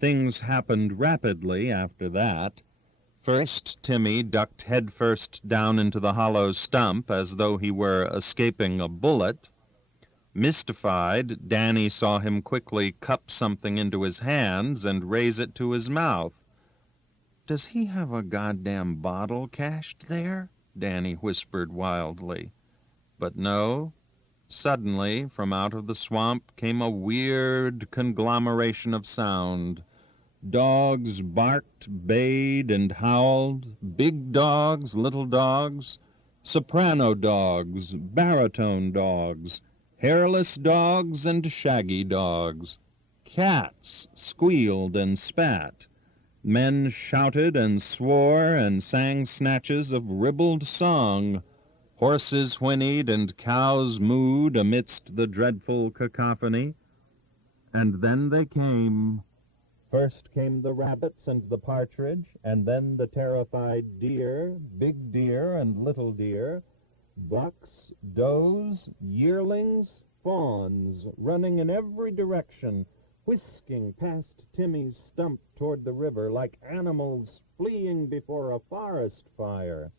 Things happened rapidly after that. First, Timmy ducked headfirst down into the hollow stump as though he were escaping a bullet. Mystified, Danny saw him quickly cup something into his hands and raise it to his mouth. "Does he have a goddamn bottle cached there?" Danny whispered wildly. But no. Suddenly, from out of the swamp came a weird conglomeration of sound. Dogs barked, bayed, and howled, big dogs, little dogs, soprano dogs, baritone dogs, hairless dogs, and shaggy dogs. Cats squealed and spat. Men shouted and swore and sang snatches of ribald song. Horses whinnied and cows mooed amidst the dreadful cacophony. And then they came. First came the rabbits and the partridge, and then the terrified deer, big deer and little deer, bucks, does, yearlings, fawns, running in every direction, whisking past Timmy's stump toward the river like animals fleeing before a forest fire.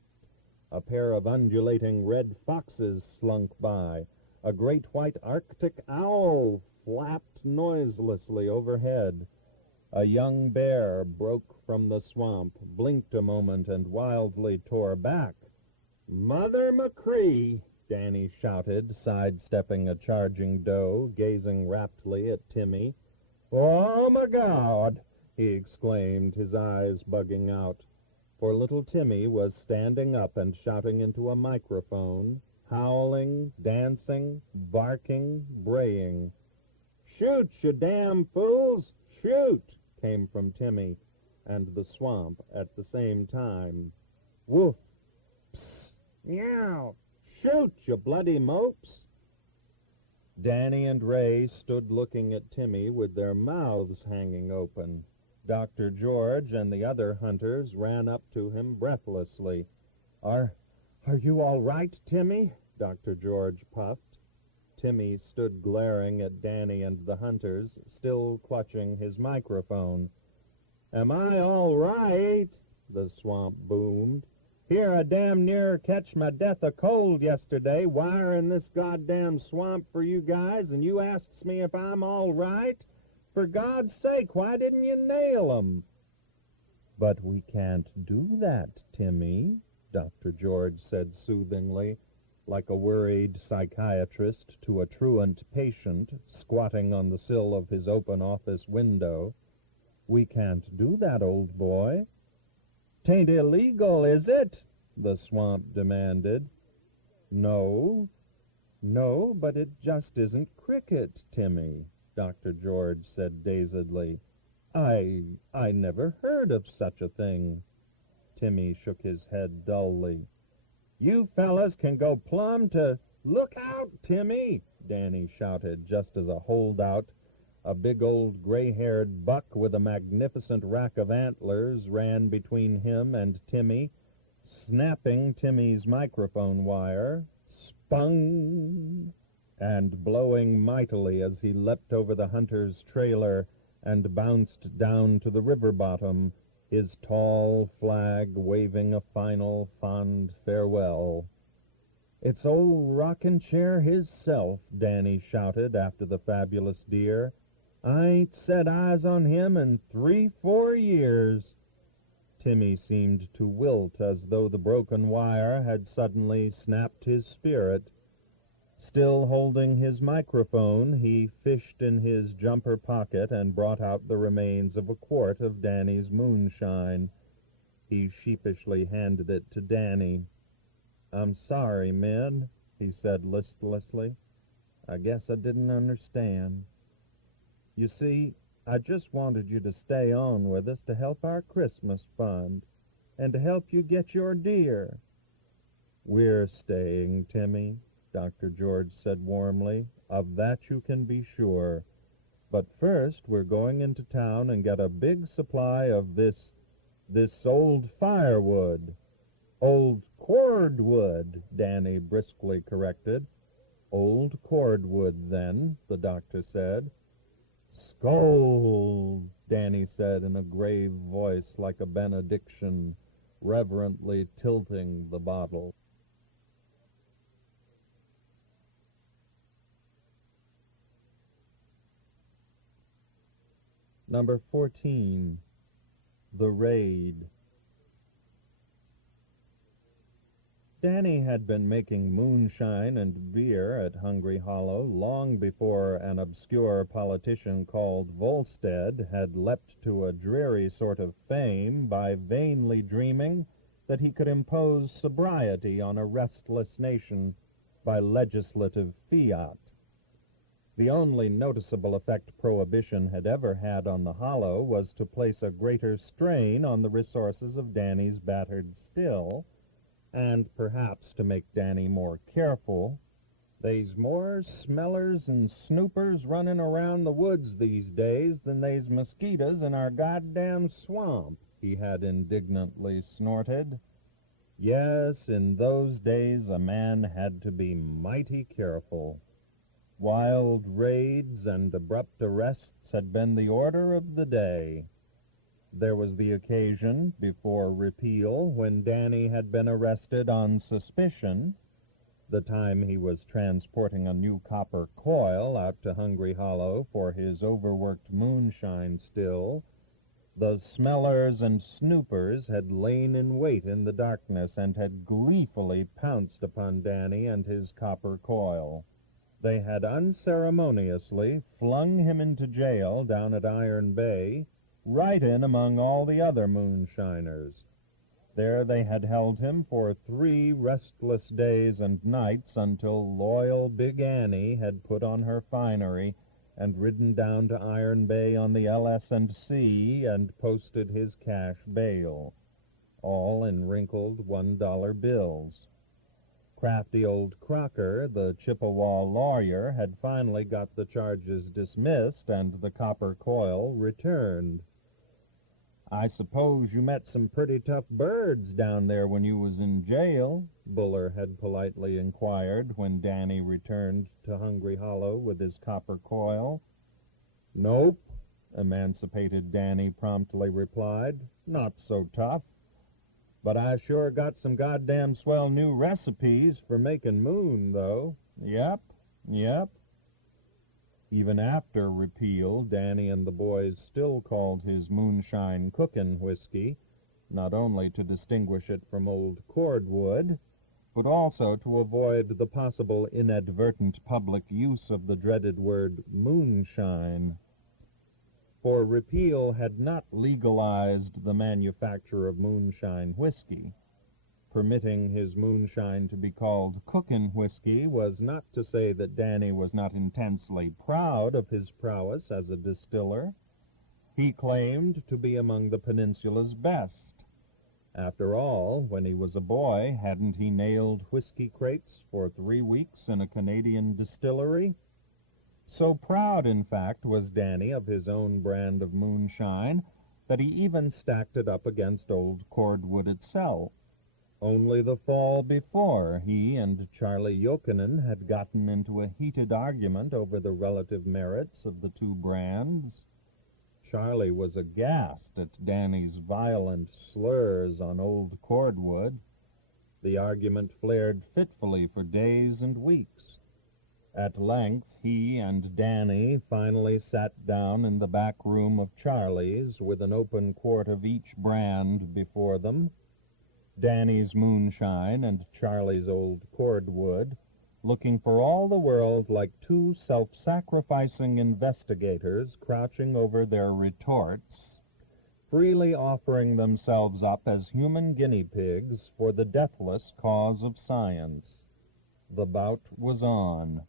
A pair of undulating red foxes slunk by. A great white Arctic owl flapped noiselessly overhead. A young bear broke from the swamp, blinked a moment, and wildly tore back. "Mother Machree!" Danny shouted, sidestepping a charging doe, gazing raptly at Timmy. "Oh, my God!" he exclaimed, his eyes bugging out. For little Timmy was standing up and shouting into a microphone, howling, dancing, barking, braying. "Shoot, you damn fools! Shoot!" came from Timmy and the swamp at the same time. "Woof! Psst! Meow! Shoot, you bloody mopes!" Danny and Ray stood looking at Timmy with their mouths hanging open. Dr. George and the other hunters ran up to him breathlessly. Are you all right, Timmy?" Dr. George puffed. Timmy stood glaring at Danny and the hunters, still clutching his microphone. "Am I all right?" the swamp boomed. "Here I damn near catch my death of cold yesterday, wiring this goddamn swamp for you guys, and you asks me if I'm all right? For God's sake, why didn't you nail 'em?" "But we can't do that, Timmy," Dr. George said soothingly, like a worried psychiatrist to a truant patient squatting on the sill of his open office window. "We can't do that, old boy." "'Tain't illegal, is it?" the swamp demanded. No, but it just isn't cricket, Timmy," Dr. George said dazedly. I never heard of such a thing." Timmy shook his head dully. "You fellas can go plumb to—" "Look out, Timmy!" Danny shouted, just as a holdout, a big old gray-haired buck with a magnificent rack of antlers, ran between him and Timmy, snapping Timmy's microphone wire, spung, and blowing mightily as he leapt over the hunter's trailer and bounced down to the river bottom, his tall flag waving a final fond farewell. "It's old rocking chair hisself," Danny shouted after the fabulous deer. "I ain't set eyes on him in 3-4 years." Timmy seemed to wilt as though the broken wire had suddenly snapped his spirit. Still holding his microphone, he fished in his jumper pocket and brought out the remains of a quart of Danny's moonshine. He sheepishly handed it to Danny. "I'm sorry, men," he said listlessly. "I guess I didn't understand. You see, I just wanted you to stay on with us to help our Christmas fund, and to help you get your deer." "We're staying, Timmy," Dr. George said warmly. "Of that you can be sure. But first we're going into town and get a big supply of this old firewood." "Old cordwood," Danny briskly corrected. "Old cordwood, then," the doctor said. "Scold!" Danny said in a grave voice like a benediction, reverently tilting the bottle. Number 14, The Raid. Danny had been making moonshine and beer at Hungry Hollow long before an obscure politician called Volstead had leapt to a dreary sort of fame by vainly dreaming that he could impose sobriety on a restless nation by legislative fiat. The only noticeable effect Prohibition had ever had on the Hollow was to place a greater strain on the resources of Danny's battered still, and perhaps to make Danny more careful. "They's more smellers and snoopers running around the woods these days than they's mosquitoes in our goddamn swamp," he had indignantly snorted. Yes, in those days a man had to be mighty careful. Wild raids and abrupt arrests had been the order of the day. There was the occasion, before repeal, when Danny had been arrested on suspicion, the time he was transporting a new copper coil out to Hungry Hollow for his overworked moonshine still. The smellers and snoopers had lain in wait in the darkness and had gleefully pounced upon Danny and his copper coil. They had unceremoniously flung him into jail down at Iron Bay, right in among all the other moonshiners. There they had held him for 3 restless days and nights until loyal Big Annie had put on her finery and ridden down to Iron Bay on the LS&C and posted his cash bail, all in wrinkled $1 bills. Crafty old Crocker, the Chippewa lawyer, had finally got the charges dismissed and the copper coil returned. "I suppose you met some pretty tough birds down there when you was in jail?" Buller had politely inquired when Danny returned to Hungry Hollow with his copper coil. "Nope," emancipated Danny promptly replied. "Not so tough. But I sure got some goddamn swell new recipes for making moon, though." Yep. Even after repeal, Danny and the boys still called his moonshine cookin' whiskey, not only to distinguish it from old cordwood, but also to avoid the possible inadvertent public use of the dreaded word moonshine. For repeal had not legalized the manufacture of moonshine whiskey. Permitting his moonshine to be called cookin' whiskey was not to say that Danny was not intensely proud of his prowess as a distiller. He claimed to be among the peninsula's best. After all, when he was a boy, hadn't he nailed whiskey crates for 3 weeks in a Canadian distillery? So proud, in fact, was Danny of his own brand of moonshine that he even stacked it up against old cordwood itself. Only the fall before, he and Charlie Jokinen had gotten into a heated argument over the relative merits of the 2 brands. Charlie was aghast at Danny's violent slurs on old cordwood. The argument flared fitfully for days and weeks. At length, he and Danny finally sat down in the back room of Charlie's with an open quart of each brand before them. Danny's moonshine and Charlie's old cordwood, looking for all the world like 2 self-sacrificing investigators crouching over their retorts, freely offering themselves up as human guinea pigs for the deathless cause of science. The bout was on.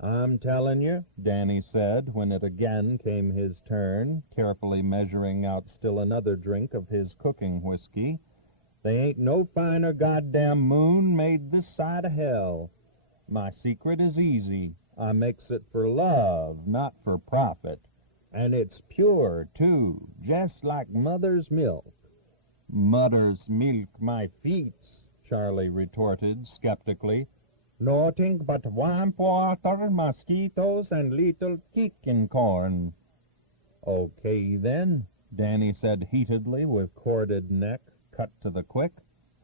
"I'm telling you," Danny said when it again came his turn, carefully measuring out still another drink of his cooking whiskey, "they ain't no finer goddamn moon made this side of hell. My secret is easy. I makes it for love, not for profit. And it's pure, too, just like mother's milk." "Mother's milk, my feets," Charlie retorted skeptically. "Nothing but warm water, mosquitoes, and little kicking corn." "Okay, then," Danny said heatedly, with corded neck, cut to the quick.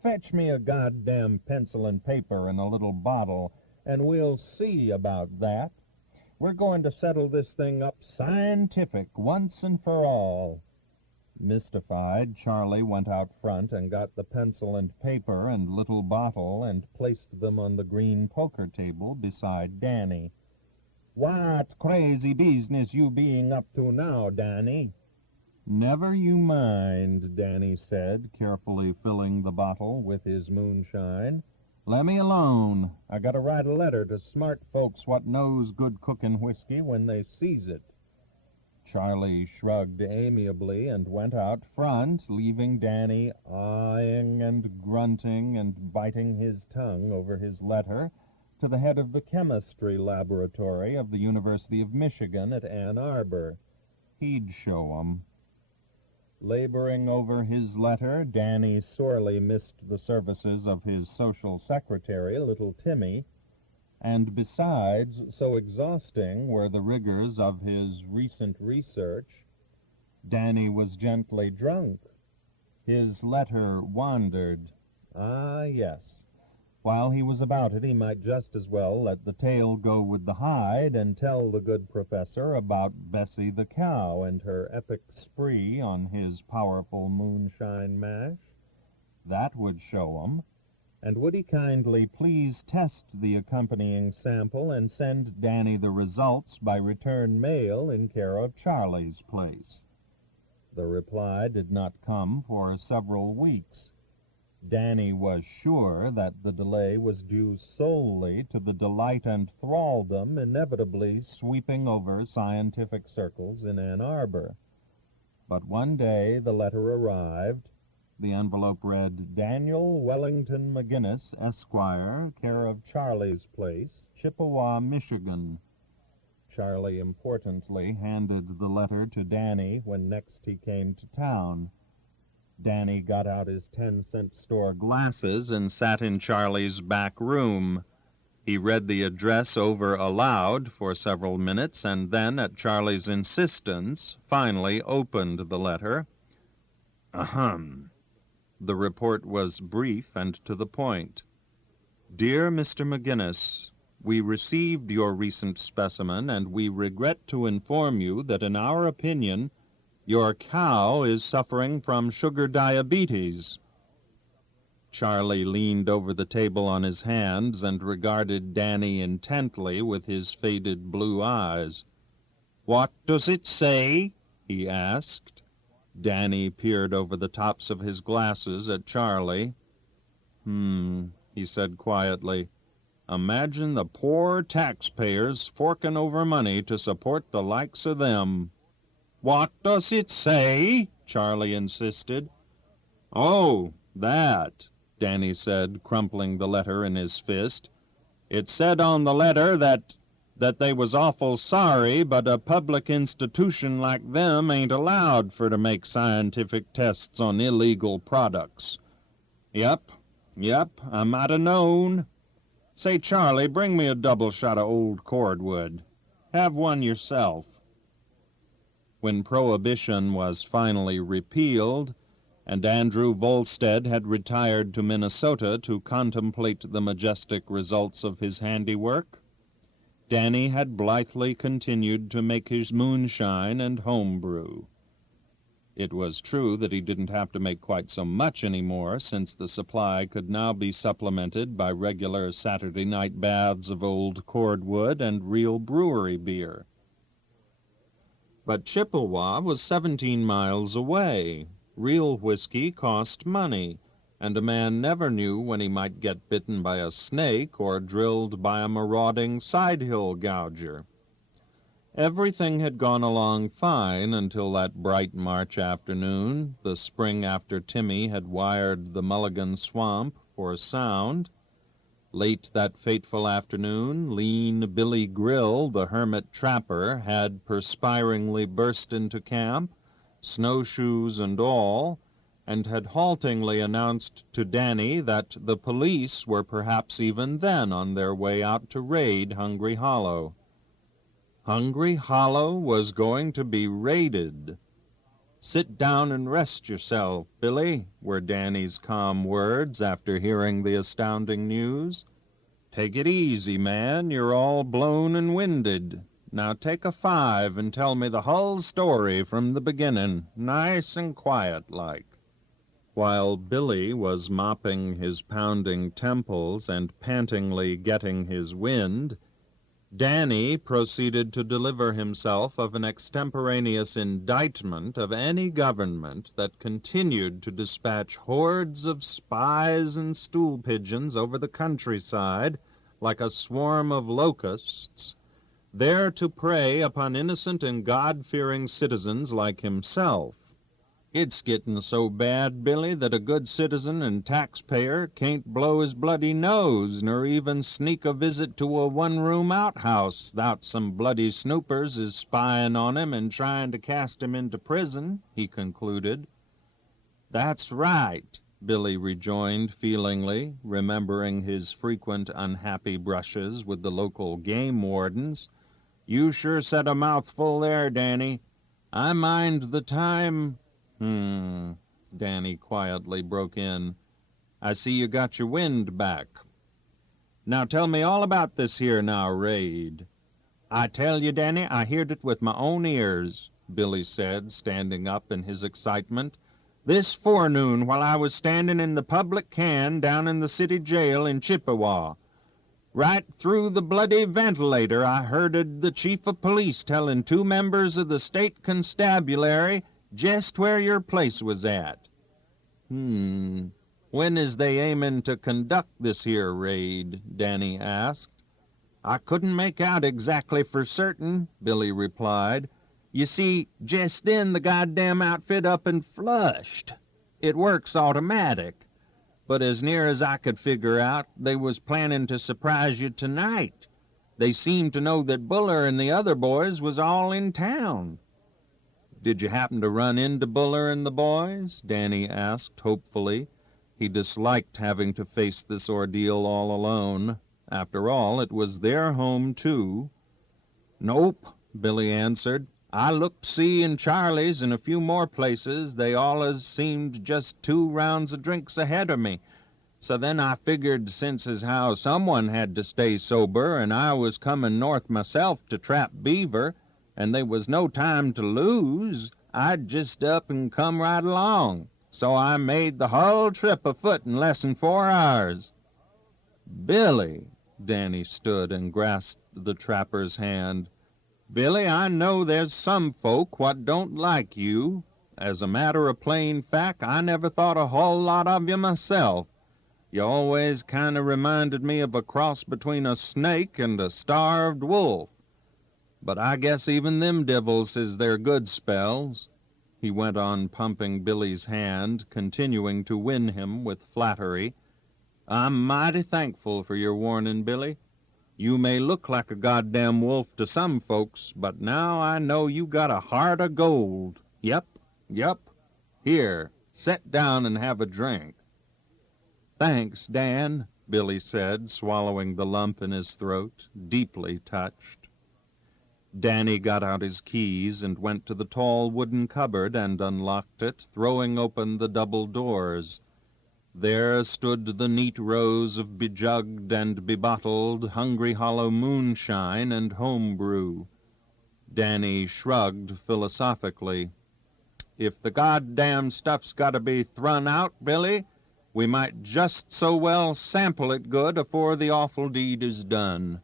"Fetch me a goddamn pencil and paper and a little bottle, and we'll see about that. We're going to settle this thing up scientific once and for all." Mystified, Charlie went out front and got the pencil and paper and little bottle and placed them on the green poker table beside Danny. "What crazy business you being up to now, Danny?" "Never you mind," Danny said, carefully filling the bottle with his moonshine. "Let me alone. I gotta write a letter to smart folks what knows good cookin' whiskey when they sees it." Charlie shrugged amiably and went out front, leaving Danny eyeing and grunting and biting his tongue over his letter to the head of the chemistry laboratory of the University of Michigan at Ann Arbor. He'd show 'em. Laboring over his letter, Danny sorely missed the services of his social secretary, little Timmy, and besides, so exhausting were the rigors of his recent research, Danny was gently drunk. His letter wandered. Ah, yes. While he was about it, he might just as well let the tail go with the hide and tell the good professor about Bessie the cow and her epic spree on his powerful moonshine mash. That would show 'em. And would he kindly please test the accompanying sample and send Danny the results by return mail in care of Charlie's place? The reply did not come for several weeks. Danny was sure that the delay was due solely to the delight and thraldom inevitably sweeping over scientific circles in Ann Arbor. But one day the letter arrived. The envelope read, "Daniel Wellington McGinnis, Esquire, care of Charlie's Place, Chippewa, Michigan." Charlie importantly handed the letter to Danny when next he came to town. Danny got out his 10-cent store glasses and sat in Charlie's back room. He read the address over aloud for several minutes, and then, at Charlie's insistence, finally opened the letter. Ahem. The report was brief and to the point. "Dear Mr. McGinnis, we received your recent specimen, and we regret to inform you that in our opinion your cow is suffering from sugar diabetes." Charlie leaned over the table on his hands and regarded Danny intently with his faded blue eyes. "What does it say?" he asked. Danny peered over the tops of his glasses at Charlie. He said quietly. "Imagine the poor taxpayers forking over money to support the likes of them." "What does it say?" Charlie insisted. "Oh, that," Danny said, crumpling the letter in his fist. "It said on the letter that they was awful sorry, but a public institution like them ain't allowed for to make scientific tests on illegal products. Yep, I might 'a' known. Say, Charlie, bring me a double shot of old cordwood. Have one yourself." When Prohibition was finally repealed, and Andrew Volstead had retired to Minnesota to contemplate the majestic results of his handiwork, Danny had blithely continued to make his moonshine and homebrew. It was true that he didn't have to make quite so much any more, since the supply could now be supplemented by regular Saturday night baths of old cordwood and real brewery beer. But Chippewa was 17 miles away. Real whiskey cost money, and a man never knew when he might get bitten by a snake or drilled by a marauding side-hill gouger. Everything had gone along fine until that bright March afternoon, the spring after Timmy had wired the Mulligan Swamp for sound. Late that fateful afternoon, lean Billy Grill, the hermit trapper, had perspiringly burst into camp, snowshoes and all, and had haltingly announced to Danny that the police were perhaps even then on their way out to raid Hungry Hollow. Hungry Hollow was going to be raided. "Sit down and rest yourself, Billy," were Danny's calm words after hearing the astounding news. "Take it easy, man. You're all blown and winded. Now take a 5 and tell me the hull story from the beginning, nice and quiet-like." While Billy was mopping his pounding temples and pantingly getting his wind, Danny proceeded to deliver himself of an extemporaneous indictment of any government that continued to dispatch hordes of spies and stool pigeons over the countryside like a swarm of locusts, there to prey upon innocent and God-fearing citizens like himself. "It's gettin' so bad, Billy, that a good citizen and taxpayer can't blow his bloody nose nor even sneak a visit to a one-room outhouse 'thout some bloody snoopers is spying on him and trying to cast him into prison," he concluded. "That's right," Billy rejoined feelingly, remembering his frequent unhappy brushes with the local game wardens. "You sure said a mouthful there, Danny. I mind the time—" Danny quietly broke in. "I see you got your wind back. Now tell me all about this here now raid." "I tell you, Danny, I heard it with my own ears," Billy said, standing up in his excitement. "This forenoon while I was standing in the public can down in the city jail in Chippewa. Right through the bloody ventilator I hearded the chief of police telling 2 members of the state constabulary just where your place was at." When is they aimin' to conduct this here raid?" Danny asked. "I couldn't make out exactly for certain," Billy replied. "You see, jest then the goddamn outfit up and flushed. It works automatic. But as near as I could figure out, they was planning to surprise you tonight. They seemed to know that Buller and the other boys was all in town." "Did you happen to run into Buller and the boys?" Danny asked hopefully. He disliked having to face this ordeal all alone. After all, it was their home, too. "Nope," Billy answered. "I looked see in Charlie's and a few more places. They allus seemed just 2 rounds of drinks ahead of me. So then I figured since as how someone had to stay sober and I was comin' north myself to trap beaver, and they was no time to lose, I'd just up and come right along. So I made the hull trip afoot in less'n 4 hours." "Billy!" Danny stood and grasped the trapper's hand. "Billy, I know there's some folk what don't like you. As a matter of plain fact, I never thought a whole lot of you myself. You always kind of reminded me of a cross between a snake and a starved wolf. But I guess even them divils is their good spells." He went on pumping Billy's hand, continuing to win him with flattery. "I'm mighty thankful for your warning, Billy. You may look like a goddamn wolf to some folks, but now I know you got a heart of gold. Yep. Here, set down and have a drink." "Thanks, Dan," Billy said, swallowing the lump in his throat, deeply touched. Danny got out his keys and went to the tall wooden cupboard and unlocked it, throwing open the double doors. There stood the neat rows of bejugged and bebottled Hungry Hollow moonshine and home brew. Danny shrugged philosophically. "If the goddamn stuff's got to be thrun out, Billy, we might just so well sample it good afore the awful deed is done."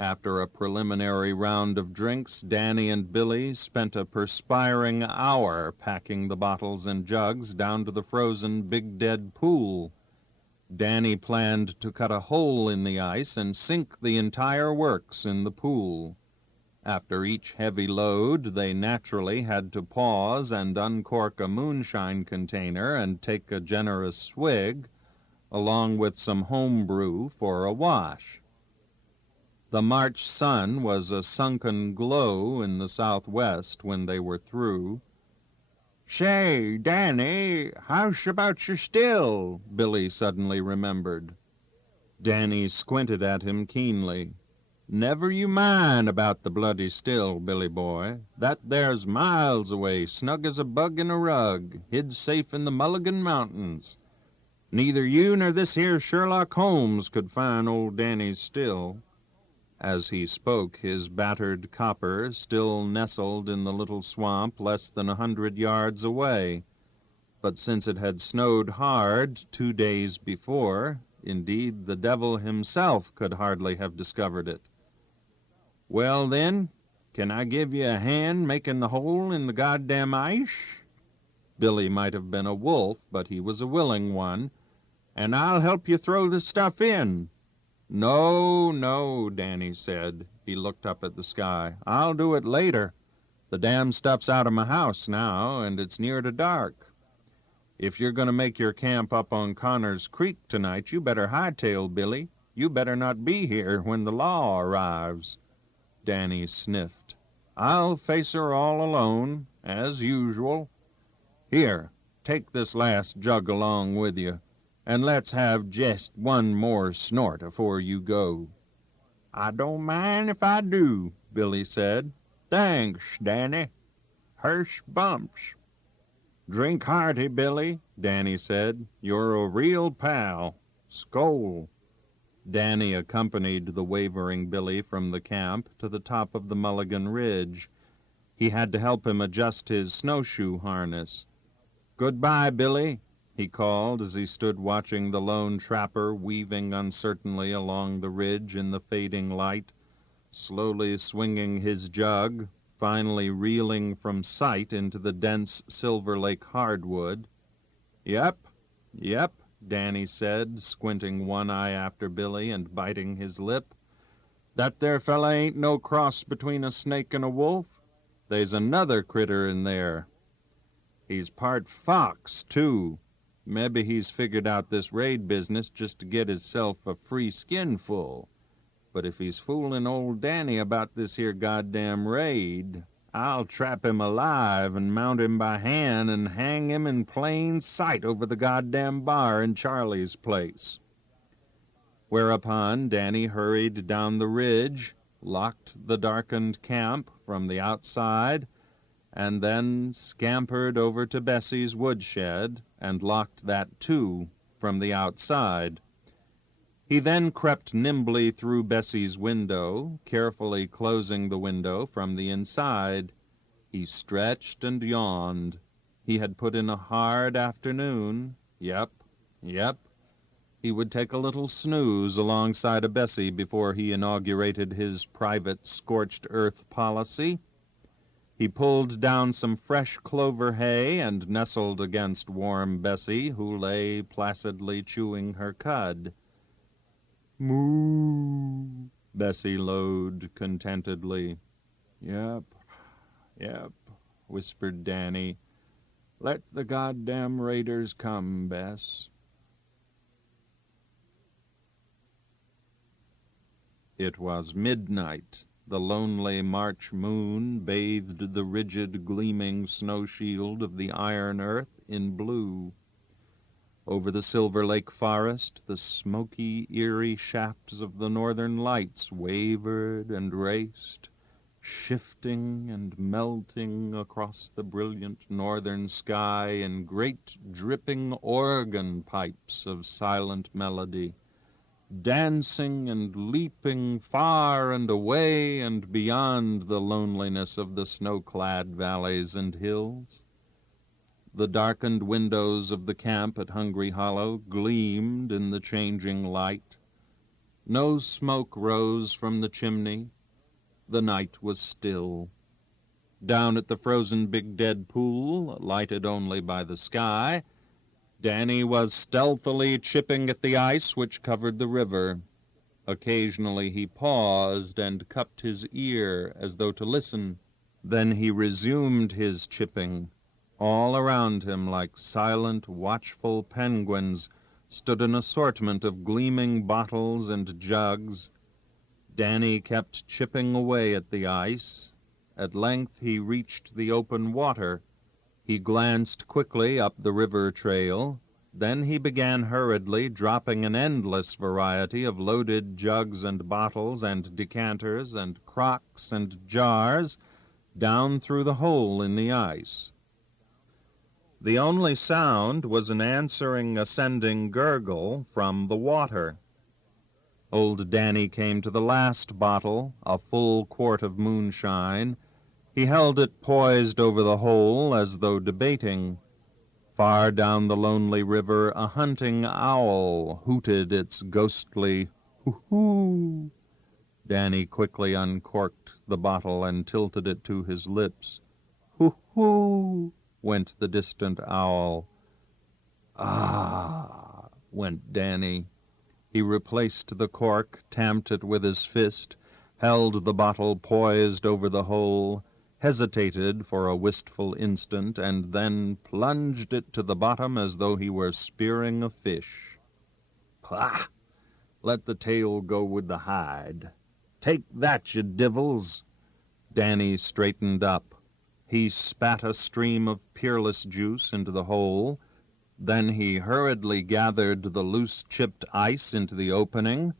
After a preliminary round of drinks, Danny and Billy spent a perspiring hour packing the bottles and jugs down to the frozen Big Dead Pool. Danny planned to cut a hole in the ice and sink the entire works in the pool. After each heavy load, they naturally had to pause and uncork a moonshine container and take a generous swig, along with some home brew for a wash. The March sun was a sunken glow in the southwest when they were through. "Say, Danny, how's about your still?" Billy suddenly remembered. Danny squinted at him keenly. "Never you mind about the bloody still, Billy boy. That there's miles away, snug as a bug in a rug, hid safe in the Mulligan Mountains. Neither you nor this here Sherlock Holmes could find old Danny's still." As he spoke, his battered copper still nestled in the little swamp less than 100 yards away. But since it had snowed hard 2 days before, indeed the devil himself could hardly have discovered it. "Well, then, can I give you a hand making the hole in the goddamn ice?" Billy might have been a wolf, but he was a willing one. "And I'll help you throw the stuff in." "No, no," Danny said. He looked up at the sky. "I'll do it later. The damn stuff's out of my house now, and it's near to dark. If you're going to make your camp up on Connor's Creek tonight, you better hightail, Billy. You better not be here when the law arrives." Danny sniffed. "I'll face her all alone, as usual. Here, take this last jug along with you, and let's have jest one more snort afore you go." "I don't mind if I do," Billy said. "Thanks, Danny. Hirsch bumps." "Drink hearty, Billy," Danny said. "You're a real pal. Skol." Danny accompanied the wavering Billy from the camp to the top of the Mulligan Ridge. He had to help him adjust his snowshoe harness. "Goodbye, Billy," he called as he stood watching the lone trapper weaving uncertainly along the ridge in the fading light, slowly swinging his jug, finally reeling from sight into the dense Silver Lake hardwood. Yep, Danny said, squinting one eye after Billy and biting his lip. "That there fella ain't no cross between a snake and a wolf. They's another critter in there. He's part fox, too. Mebbe he's figured out this raid business just to get hisself a free skinful. But if he's fooling old Danny about this here goddamn raid, I'll trap him alive and mount him by hand and hang him in plain sight over the goddamn bar in Charlie's place." Whereupon Danny hurried down the ridge, locked the darkened camp from the outside, and then scampered over to Bessie's woodshed and locked that, too, from the outside. He then crept nimbly through Bessie's window, carefully closing the window from the inside. He stretched and yawned. He had put in a hard afternoon. Yep. He would take a little snooze alongside of Bessie before he inaugurated his private scorched earth policy. He pulled down some fresh clover hay and nestled against warm Bessie, who lay placidly chewing her cud. "Moo," Bessie lowed contentedly. Yep, whispered Danny. "Let the goddamn raiders come, Bess." It was midnight. The lonely March moon bathed the rigid, gleaming snow shield of the iron earth in blue. Over the Silver Lake forest, the smoky, eerie shafts of the northern lights wavered and raced, shifting and melting across the brilliant northern sky in great dripping organ pipes of silent melody, dancing and leaping far and away and beyond the loneliness of the snow-clad valleys and hills. The darkened windows of the camp at Hungry Hollow gleamed in the changing light. No smoke rose from the chimney. The night was still. Down at the frozen Big Dead Pool, lighted only by the sky, Danny was stealthily chipping at the ice which covered the river. Occasionally he paused and cupped his ear as though to listen. Then he resumed his chipping. All around him, like silent, watchful penguins, stood an assortment of gleaming bottles and jugs. Danny kept chipping away at the ice. At length he reached the open water. He glanced quickly up the river trail. Then he began hurriedly dropping an endless variety of loaded jugs and bottles and decanters and crocks and jars down through the hole in the ice. The only sound was an answering ascending gurgle from the water. Old Danny came to the last bottle, a full quart of moonshine. He held it poised over the hole as though debating. Far down the lonely river a hunting owl hooted its ghostly hoo-hoo. Danny quickly uncorked the bottle and tilted it to his lips. Hoo-hoo, went the distant owl. Ah, went Danny. He replaced the cork, tamped it with his fist, held the bottle poised over the hole, hesitated for a wistful instant, and then plunged it to the bottom as though he were spearing a fish. Pah! Let the tail go with the hide. Take that, you divils! Danny straightened up. He spat a stream of peerless juice into the hole. Then he hurriedly gathered the loose chipped ice into the opening,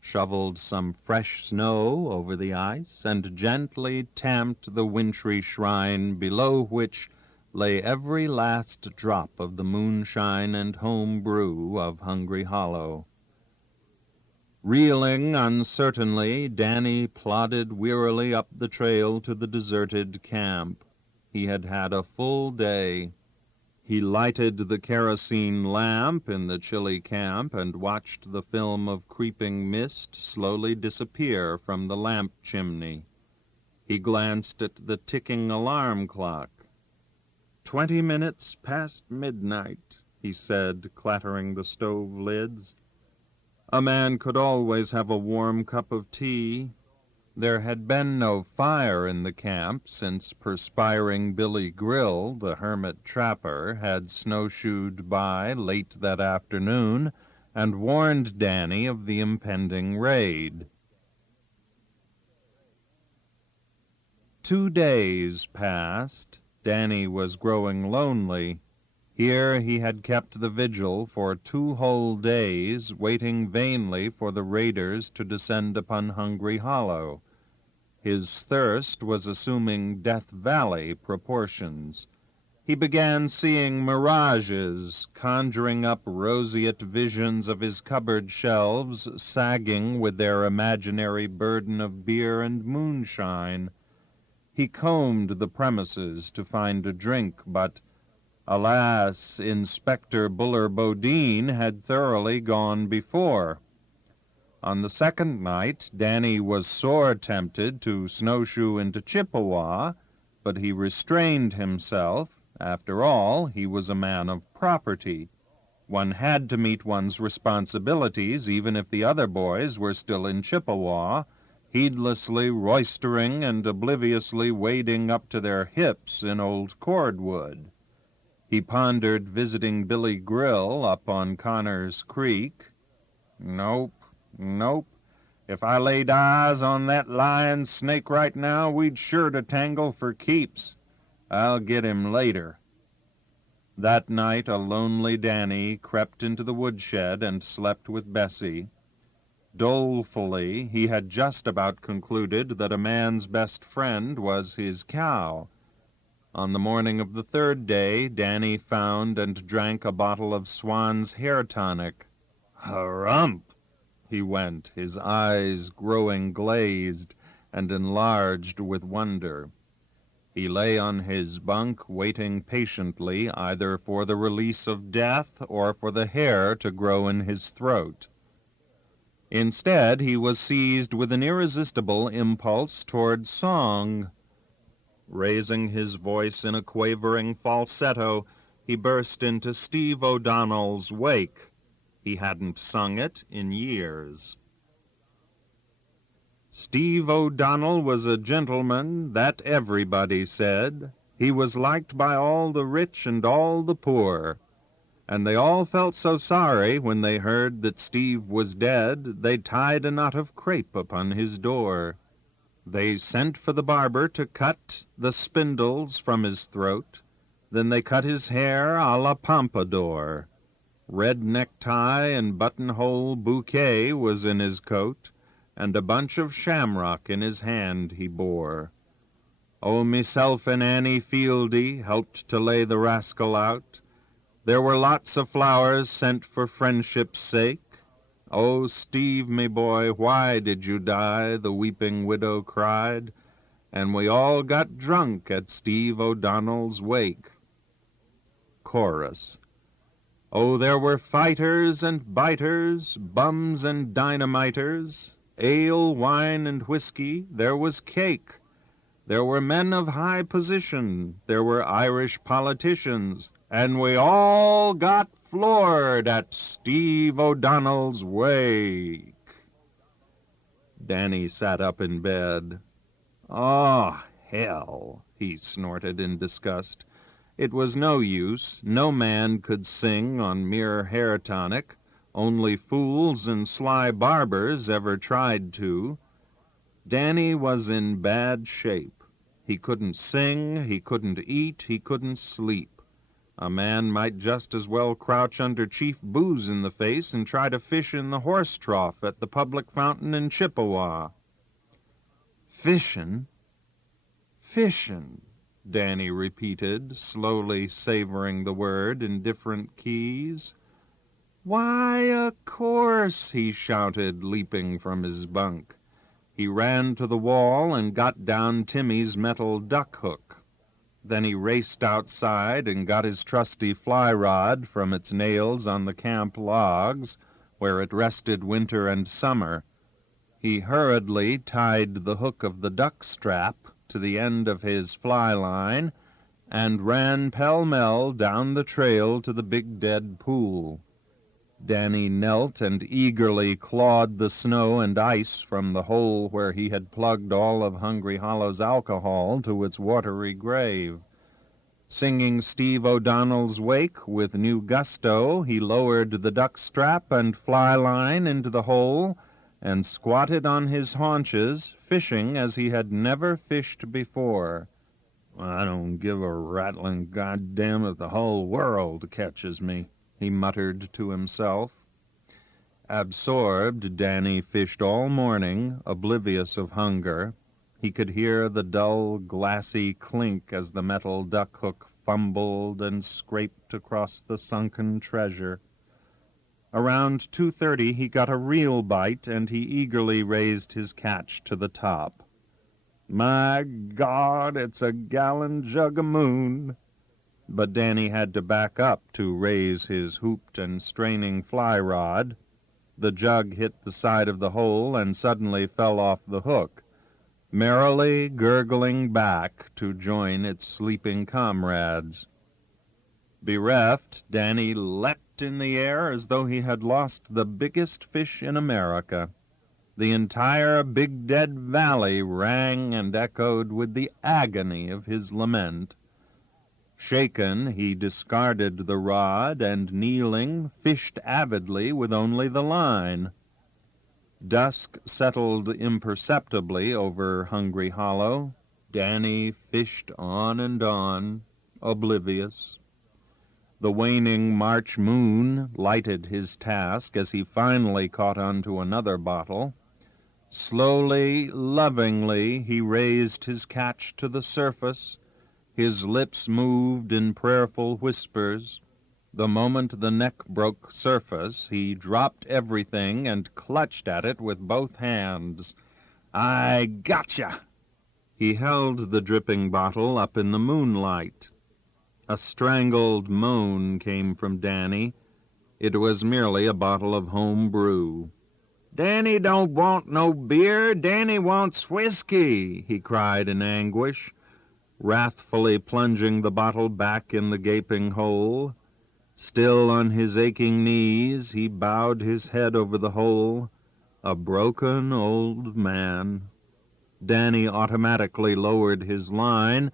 shoveled some fresh snow over the ice, and gently tamped the wintry shrine below which lay every last drop of the moonshine and home brew of Hungry Hollow. Reeling uncertainly, Danny plodded wearily up the trail to the deserted camp. He had had a full day. He lighted the kerosene lamp in the chilly camp and watched the film of creeping mist slowly disappear from the lamp chimney. He glanced at the ticking alarm clock. 20 minutes past midnight, he said, clattering the stove lids. A man could always have a warm cup of tea. There had been no fire in the camp since perspiring Billy Grill, the hermit trapper, had snowshoed by late that afternoon and warned Danny of the impending raid. 2 days passed. Danny was growing lonely. Here he had kept the vigil for 2 whole days, waiting vainly for the raiders to descend upon Hungry Hollow. His thirst was assuming Death Valley proportions. He began seeing mirages, conjuring up roseate visions of his cupboard shelves sagging with their imaginary burden of beer and moonshine. He combed the premises to find a drink, but alas, Inspector Buller Bodine had thoroughly gone before. On the second night, Danny was sore tempted to snowshoe into Chippewa, but he restrained himself. After all, he was a man of property. One had to meet one's responsibilities, even if the other boys were still in Chippewa, heedlessly roistering and obliviously wading up to their hips in old cordwood. He pondered visiting Billy Grill up on Connor's Creek. Nope. If I laid eyes on that lion snake right now, we'd sure to tangle for keeps. I'll get him later. That night a lonely Danny crept into the woodshed and slept with Bessie. Dolefully, he had just about concluded that a man's best friend was his cow. On the morning of the third day, Danny found and drank a bottle of Swan's hair tonic. Harump! He went, his eyes growing glazed and enlarged with wonder. He lay on his bunk, waiting patiently either for the release of death or for the hair to grow in his throat. Instead, he was seized with an irresistible impulse toward song. Raising his voice in a quavering falsetto, he burst into Steve O'Donnell's Wake. He hadn't sung it in years. Steve O'Donnell was a gentleman, that everybody said. He was liked by all the rich and all the poor. And they all felt so sorry when they heard that Steve was dead, they tied a knot of crape upon his door. They sent for the barber to cut the spindles from his throat. Then they cut his hair a la pompadour. Red necktie and buttonhole bouquet was in his coat, and a bunch of shamrock in his hand he bore. Oh, meself and Annie Fieldy helped to lay the rascal out. There were lots of flowers sent for friendship's sake. Oh, Steve, me boy, why did you die? The weeping widow cried, and we all got drunk at Steve O'Donnell's wake. Chorus. Oh, there were fighters and biters, bums and dynamiters, ale, wine, and whiskey, there was cake. There were men of high position, there were Irish politicians, and we all got floored at Steve O'Donnell's wake. Danny sat up in bed. Oh, hell, he snorted in disgust. It was no use. No man could sing on mere hair tonic. Only fools and sly barbers ever tried to. Danny was in bad shape. He couldn't sing, he couldn't eat, he couldn't sleep. A man might just as well crouch under Chief Booze in the face and try to fish in the horse trough at the public fountain in Chippewa. Fishin'? Fishin', Danny repeated, slowly savoring the word in different keys. Why, of course, he shouted, leaping from his bunk. He ran to the wall and got down Timmy's metal duck hook. Then he raced outside and got his trusty fly rod from its nails on the camp logs, where it rested winter and summer. He hurriedly tied the hook of the duck strap to the end of his fly line and ran pell-mell down the trail to the big dead pool. Danny knelt and eagerly clawed the snow and ice from the hole where he had plugged all of Hungry Hollow's alcohol to its watery grave. Singing Steve O'Donnell's wake with new gusto, he lowered the duck strap and fly line into the hole and squatted on his haunches, fishing as he had never fished before. I don't give a rattling goddamn if the whole world catches me, he muttered to himself. Absorbed, Danny fished all morning, oblivious of hunger. He could hear the dull, glassy clink as the metal duck hook fumbled and scraped across the sunken treasure. Around 2:30 he got a real bite, and he eagerly raised his catch to the top. My God, it's a gallon jug of moon. But Danny had to back up to raise his hooped and straining fly rod. The jug hit the side of the hole and suddenly fell off the hook, merrily gurgling back to join its sleeping comrades. Bereft, Danny leapt in the air as though he had lost the biggest fish in America. The entire Big Dead Valley rang and echoed with the agony of his lament. Shaken, he discarded the rod and, kneeling, fished avidly with only the line. Dusk settled imperceptibly over Hungry Hollow. Danny fished on, oblivious. The waning March moon lighted his task as he finally caught on to another bottle. Slowly, lovingly, he raised his catch to the surface. His lips moved in prayerful whispers. The moment the neck broke surface, he dropped everything and clutched at it with both hands. I gotcha! He held the dripping bottle up in the moonlight. A strangled moan came from Danny. It was merely a bottle of home brew. Danny don't want no beer. Danny wants whiskey, he cried in anguish, wrathfully plunging the bottle back in the gaping hole. Still on his aching knees, he bowed his head over the hole, a broken old man. Danny automatically lowered his line,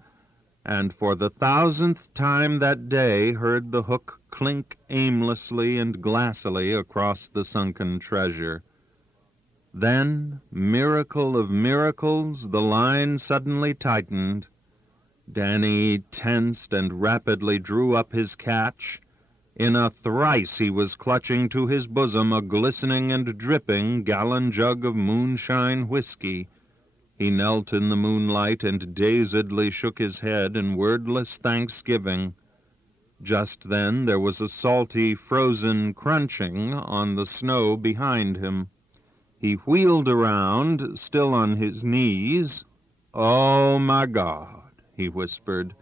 and for the 1,000th time that day heard the hook clink aimlessly and glassily across the sunken treasure. Then, miracle of miracles, the line suddenly tightened. Danny tensed and rapidly drew up his catch. In a thrice he was clutching to his bosom a glistening and dripping gallon jug of moonshine whiskey. He knelt in the moonlight and dazedly shook his head in wordless thanksgiving. Just then there was a salty, frozen crunching on the snow behind him. He wheeled around, still on his knees. "Oh, my God," he whispered.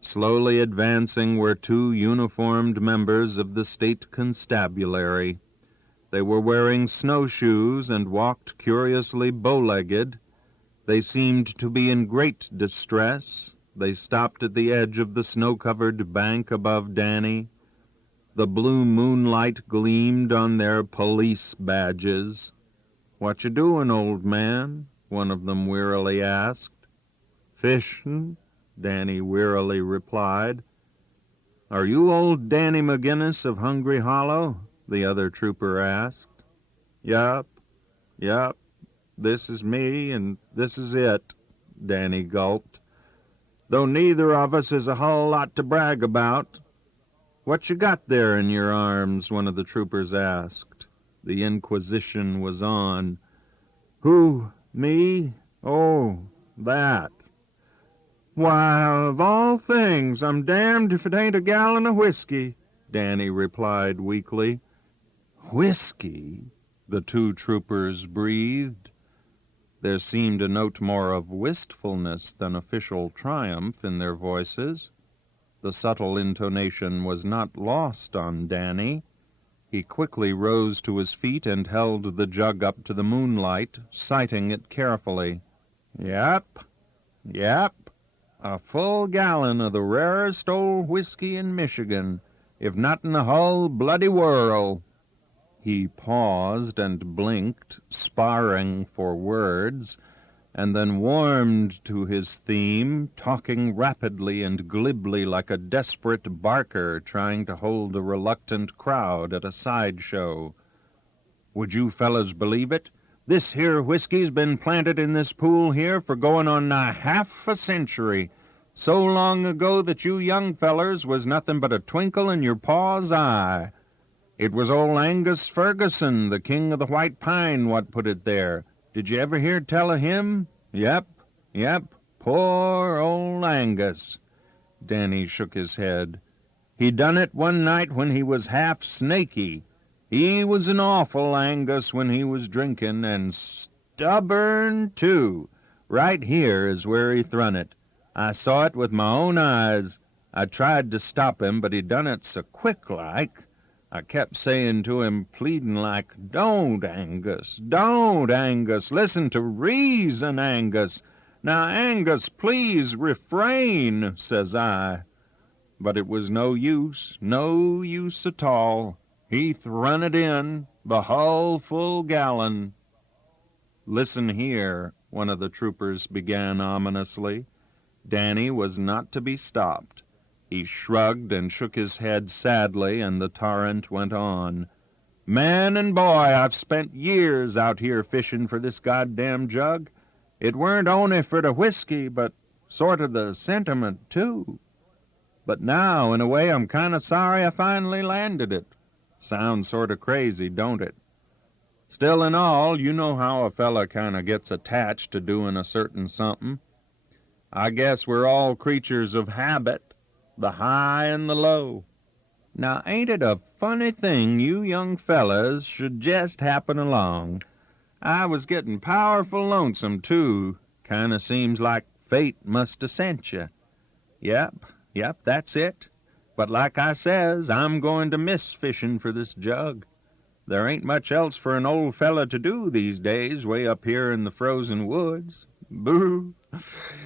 Slowly advancing were two uniformed members of the state constabulary. They were wearing snowshoes and walked curiously bow-legged. They seemed to be in great distress. They stopped at the edge of the snow-covered bank above Danny. The blue moonlight gleamed on their police badges. "What you doing, old man?" one of them wearily asked. "Fishin'," Danny wearily replied. "Are you old Danny McGinnis of Hungry Hollow?" the other trooper asked. Yup, this is me, and this is it," Danny gulped. "Though neither of us is a hull lot to brag about." "What you got there in your arms?" one of the troopers asked. The inquisition was on. "Who, me? Oh, that. Why, of all things, I'm damned if it ain't a gallon of whiskey," Danny replied weakly. "Whiskey?" the two troopers breathed. There seemed a note more of wistfulness than official triumph in their voices. The subtle intonation was not lost on Danny. He quickly rose to his feet and held the jug up to the moonlight, sighting it carefully. Yep. A full gallon of the rarest old whiskey in Michigan, if not in the whole bloody world." He paused and blinked, sparring for words, and then warmed to his theme, talking rapidly and glibly like a desperate barker trying to hold a reluctant crowd at a sideshow. "Would you fellas believe it? This here whiskey's been planted in this pool here for going on nigh half a century, so long ago that you young fellers was nothing but a twinkle in your paw's eye. It was old Angus Ferguson, the king of the white pine, what put it there. Did you ever hear tell of him? Yep, poor old Angus." Danny shook his head. "He done it one night when he was half snaky. He was an awful Angus when he was drinking, and stubborn, too. Right here is where he thrun it. I saw it with my own eyes. I tried to stop him, but he done it so quick-like. I kept saying to him, pleading like, 'Don't, Angus, listen to reason, Angus. Now, Angus, please refrain,' says I. But it was no use at all. He thrun it in, the hull full gallon." "Listen here," one of the troopers began ominously. Danny was not to be stopped. He shrugged and shook his head sadly, and the torrent went on. "Man and boy, I've spent years out here fishing for this goddamn jug. It weren't only for the whiskey, but sort of the sentiment, too. But now, in a way, I'm kind of sorry I finally landed it. Sounds sort of crazy, don't it? Still in all, you know how a fella kind of gets attached to doing a certain something. I guess we're all creatures of habit, the high and the low. Now, ain't it a funny thing you young fellas should jest happen along? I was getting powerful lonesome, too. Kind of seems like fate must have sent you. Yep, that's it. But like I says, I'm going to miss fishing for this jug. There ain't much else for an old fella to do these days way up here in the frozen woods. Boo!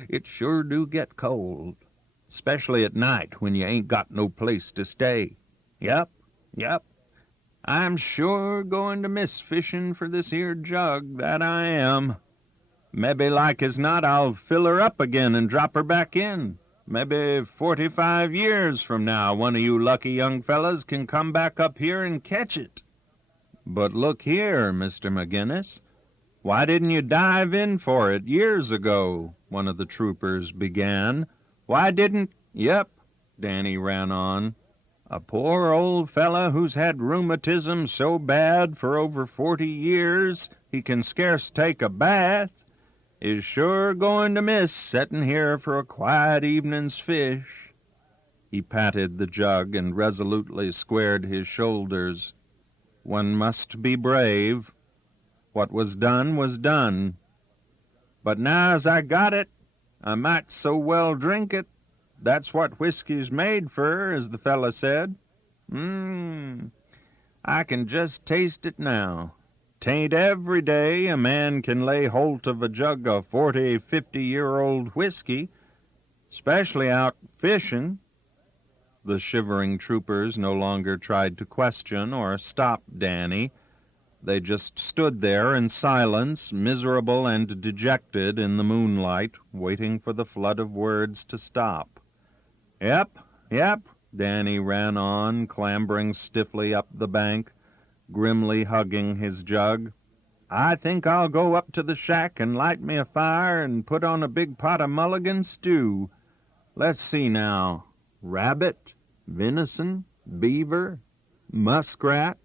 It sure do get cold, especially at night when you ain't got no place to stay. Yep. I'm sure going to miss fishing for this here jug, that I am. Maybe like as not I'll fill her up again and drop her back in. Maybe 45 years from now one of you lucky young fellas can come back up here and catch it. But look here, Mr. McGinnis, why didn't you dive in for it years ago? One of the troopers began. Why didn't... Yep, Danny ran on. A poor old fella who's had rheumatism so bad for over 40 years he can scarce take a bath is sure going to miss settin' here for a quiet evening's fish." He patted the jug and resolutely squared his shoulders. One must be brave. What was done. But now's I got it, I might so well drink it. That's what whiskey's made fer, as the fella said. I can just taste it now. 'Tain't every day a man can lay holt of a jug of 40, 50-year-old whiskey, especially out fishin'. The shivering troopers no longer tried to question or stop Danny. They just stood there in silence, miserable and dejected in the moonlight, waiting for the flood of words to stop. Yep, Danny ran on, clambering stiffly up the bank, grimly hugging his jug. "I think I'll go up to the shack and light me a fire and put on a big pot of mulligan stew. Let's see now. Rabbit, venison, beaver, muskrat,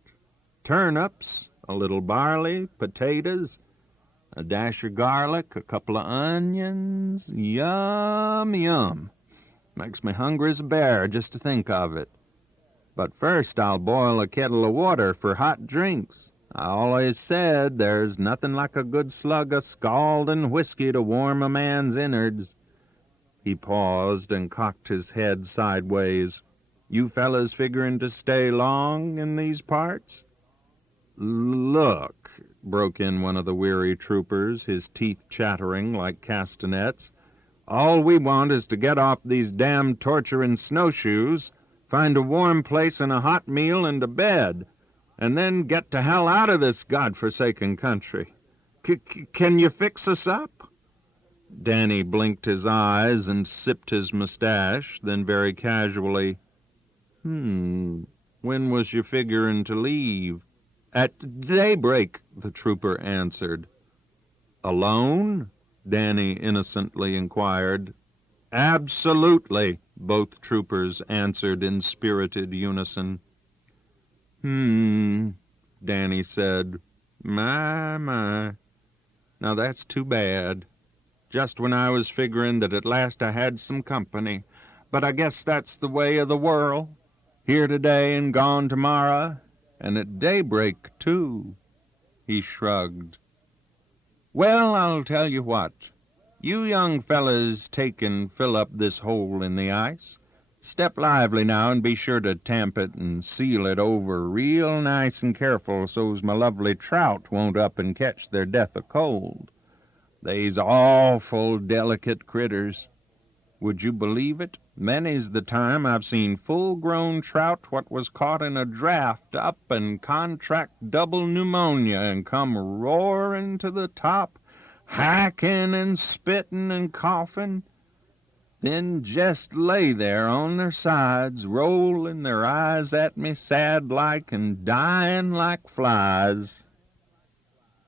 turnips, a little barley, potatoes, a dash of garlic, a couple of onions. Yum. Makes me hungry as a bear just to think of it. But first I'll boil a kettle of water for hot drinks. I always said there's nothing like a good slug of scalding whiskey to warm a man's innards." He paused and cocked his head sideways. "You fellas figuring to stay long in these parts?" "Look," broke in one of the weary troopers, his teeth chattering like castanets, "all we want is to get off these damn torturing snowshoes, find a warm place and a hot meal and a bed, and then get to hell out of this godforsaken country. Can you fix us up?" Danny blinked his eyes and sipped his mustache, then very casually, When was you figuring to leave?" "At daybreak," the trooper answered. "Alone?" Danny innocently inquired. "Absolutely," both troopers answered in spirited unison. Danny said. My. Now that's too bad. Just when I was figuring that at last I had some company. But I guess that's the way of the world. Here today and gone tomorrow, and at daybreak, too." He shrugged. "Well, I'll tell you what. You young fellas take and fill up this hole in the ice. Step lively now and be sure to tamp it and seal it over real nice and careful so's my lovely trout won't up and catch their death of cold. They's awful delicate critters. Would you believe it? Many's the time I've seen full-grown trout what was caught in a draft up and contract double pneumonia and come roaring to the top, hacking and spitting and coughing, then just lay there on their sides, rolling their eyes at me sad-like and dying like flies.